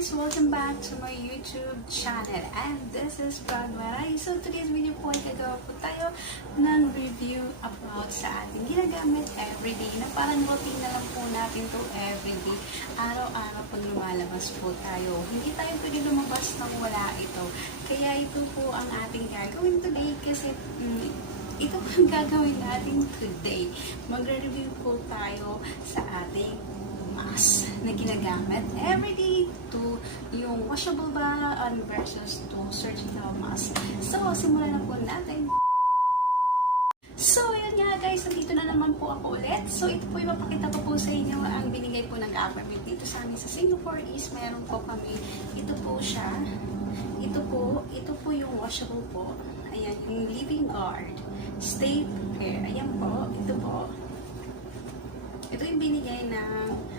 guys! Welcome back to my YouTube channel and this is Brad Maray. So today's video po ay gagawa po tayo ng review about sa ating ginagamit everyday na parang routine na lang po natin to everyday. Araw-araw po lumalabas po tayo. Hindi tayo pwede lumabas nang wala ito. Kaya ito po ang ating gagawin today kasi ito po ang gagawin natin today. Magre-review po tayo sa ating mask na ginagamit everyday to yung washable ba versus to surgical mask. So, simulan na po natin. So, yun nga guys, nandito na naman po ako ulit. So, ito po yung mapakita ko po sa inyo ang binigay po ng government dito sa amin sa Singapore is meron po kami, ito po siya, ito po yung washable po. Ayan, yung Living Guard Stay Prepared. Ayan po, ito po. Ito yung binigay ng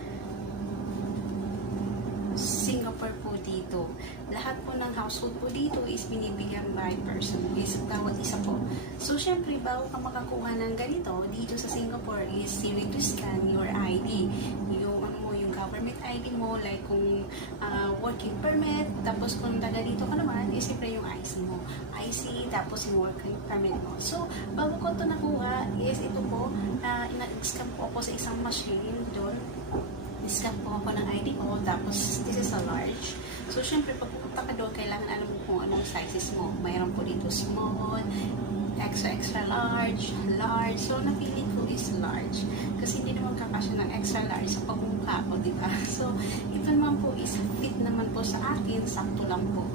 Singapore po dito. Lahat po ng household po dito is binibigyan by person. Is bawat isa po. So, syempre, bago ka makakuha ng ganito, dito sa Singapore is you need to scan your ID. Yung government ID mo, like kung working permit, tapos kung taga dito ka naman, is siyempre yung IC mo. IC, tapos yung working permit mo. So, bago ko ito nakuha, is ito po, ina-scan po ako sa isang machine doon. Scan po ako ng ID ko, tapos this is a large. So, syempre, pag pupunta ka doon, kailangan alam mo kung anong sizes mo. Mayroon po dito small, extra large, large. So, napili ko is large. Kasi hindi naman kakasya ng extra large sa pagmumukha ko, di ba? So, ito naman po is fit naman po sa akin, sakto lang po.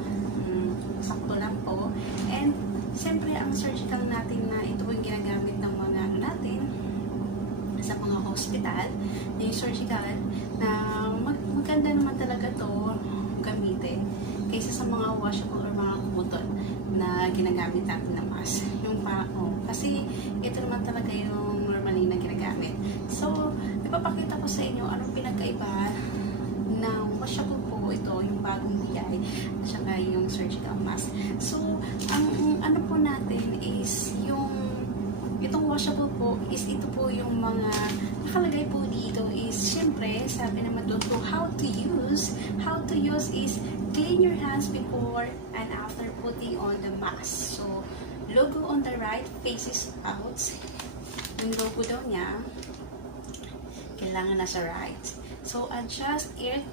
Sakto lang po. And, syempre, ang surgical natin na ito yung ginagamit ng mga natin, sa mga hospital, yung surgical, na maganda naman talaga to gamitin kaysa sa mga washable or mga cotton na ginagamit natin na mask. Yung kasi ito naman talaga yung normally na ginagamit. So, ipapakita ko sa inyo anong pinagkaiba ng washable po ito, yung bagong bigay, at saka yung surgical mask. So, ang ano po natin is yung itong washable po is ito po yung mga nakalagay po dito is syempre sabi naman doon po how to use is clean your hands before and after putting on the mask. So logo on the right faces out. Yung logo daw niya kailangan nasa right. So adjust ear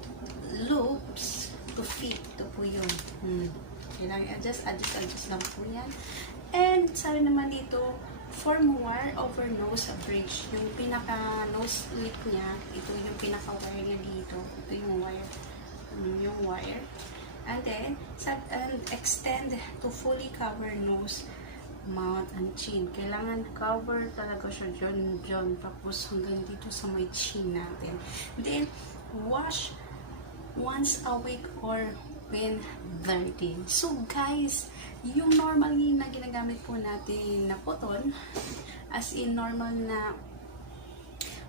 loops to fit. Ito po yun. Kailangan adjust lang po yan. And sabi naman dito form wire over nose bridge. Yung pinaka-nose slit niya, ito yung pinaka-wire niya dito. Ito yung wire. Yung wire. And then, extend to fully cover nose, mouth, and chin. Kailangan cover talaga siya dyan. Tapos hanggang dito sa may chin natin. Then, wash once a week or when dirty. So, guys, yung normally na ginagamit po natin na cotton, as in normal na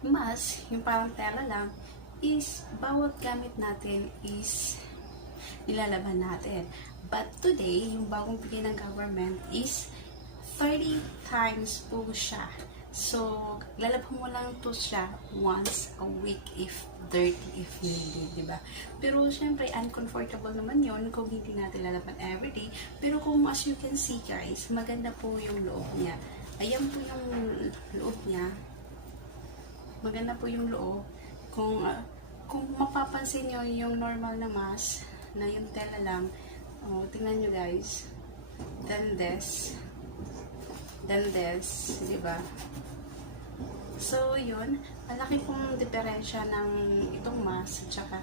mask, yung parang tela lang, is bawat gamit natin is nilalaban natin. But today, yung bagong bigay ng government is 30 times po siya. So, lalabhan mo lang to siya once a week if dirty, if needed, diba? Pero, syempre, uncomfortable naman yon kung hindi natin lalaban everyday. Pero kung as you can see, guys, maganda po yung loob niya. Ayan po yung loob niya. Maganda po yung loob. Kung mapapansin nyo yung normal na mask, na yung tela lang, tingnan nyo, guys. Then this, diba? So, yun. Malaki pong diferensya ng itong mask at saka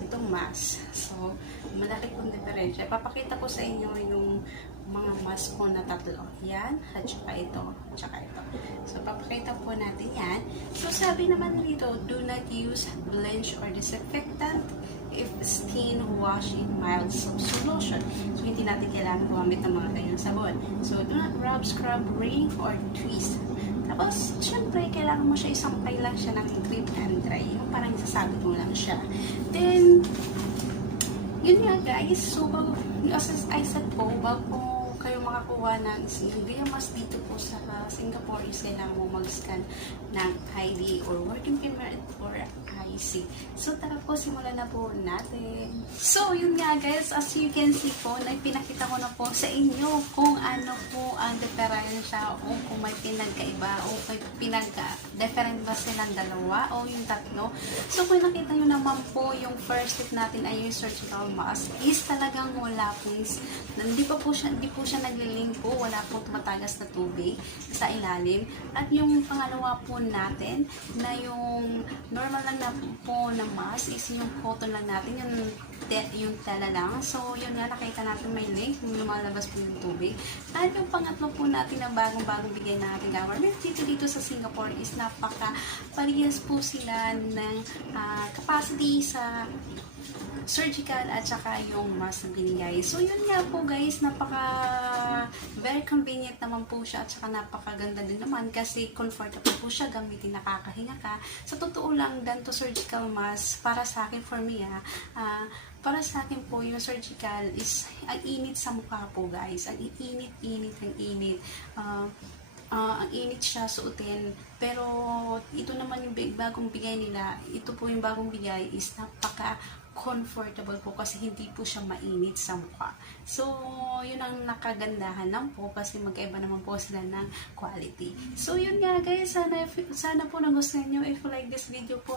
itong mask. So, malaki pong diferensya. Papakita ko sa inyo yung mga mask ko na tatlo. Yan, at saka ito, at saka ito. So, papakita po natin yan. So, sabi naman dito, do not use bleach or disinfectant if skin wash in mild soap solution. So, hindi natin kailangan gumamit ng mga ganyang sabon. So, do not rub, scrub, wring, or twist. Tapos, syempre, kailangan mo siya isampay lang siya ng grip and dry. Yung parang isasabit mo lang siya. Then, yun nga guys. So, as I said po, bago kayo makakuha ng Bigyan Mas dito po sa Singapore is kailangan mo mag-scan ng ID or working permit or IC. So tara po, simulan na po natin. So yun nga guys, as you can see po, pinakita ko na po sa inyo kung ano po ang diferensya o kung may pinagkaiba o may pinagka-different ba silang dalawa o yung tatlo. So kung nakita nyo naman po, yung first step natin ay yung surgical mask is talagang wala po, hindi po siya naglilink po, wala po tumatagas na tubig sa ilalim. At yung pangalawa po natin na yung normal lang na po na mask is yung cotton lang natin, yung tela lang. So yun nga, nakita natin may link, lumalabas po yung tubig. At yung pangatlo po natin na bagong bigay natin government dito sa Singapore is parehas po sila ng capacity sa surgical at saka yung mask na binigay. So yun nga po guys, very convenient naman po siya at saka napakaganda din naman kasi comfortable po siya gamitin, nakakahinga ka. Sa totoo lang, ganito surgical mask para sa akin, for me para sa akin po yung surgical is ang init sa mukha po guys, ang init. Ang init siya suotin, pero ito naman yung bagong bigay nila, ito po yung bagong bigay is comfortable po kasi hindi po siya mainit sa mukha. So, yun ang nakagandahan lang po kasi magkaiba naman po sila ng quality. So, yun nga guys, sana po nagustuhan nyo. If you like this video po,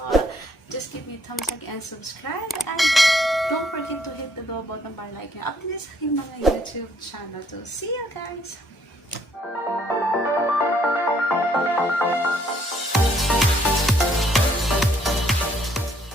just give me a thumbs up and subscribe. And don't forget to hit the bell button para like nyo update sa aking mga YouTube channel. So, see you guys!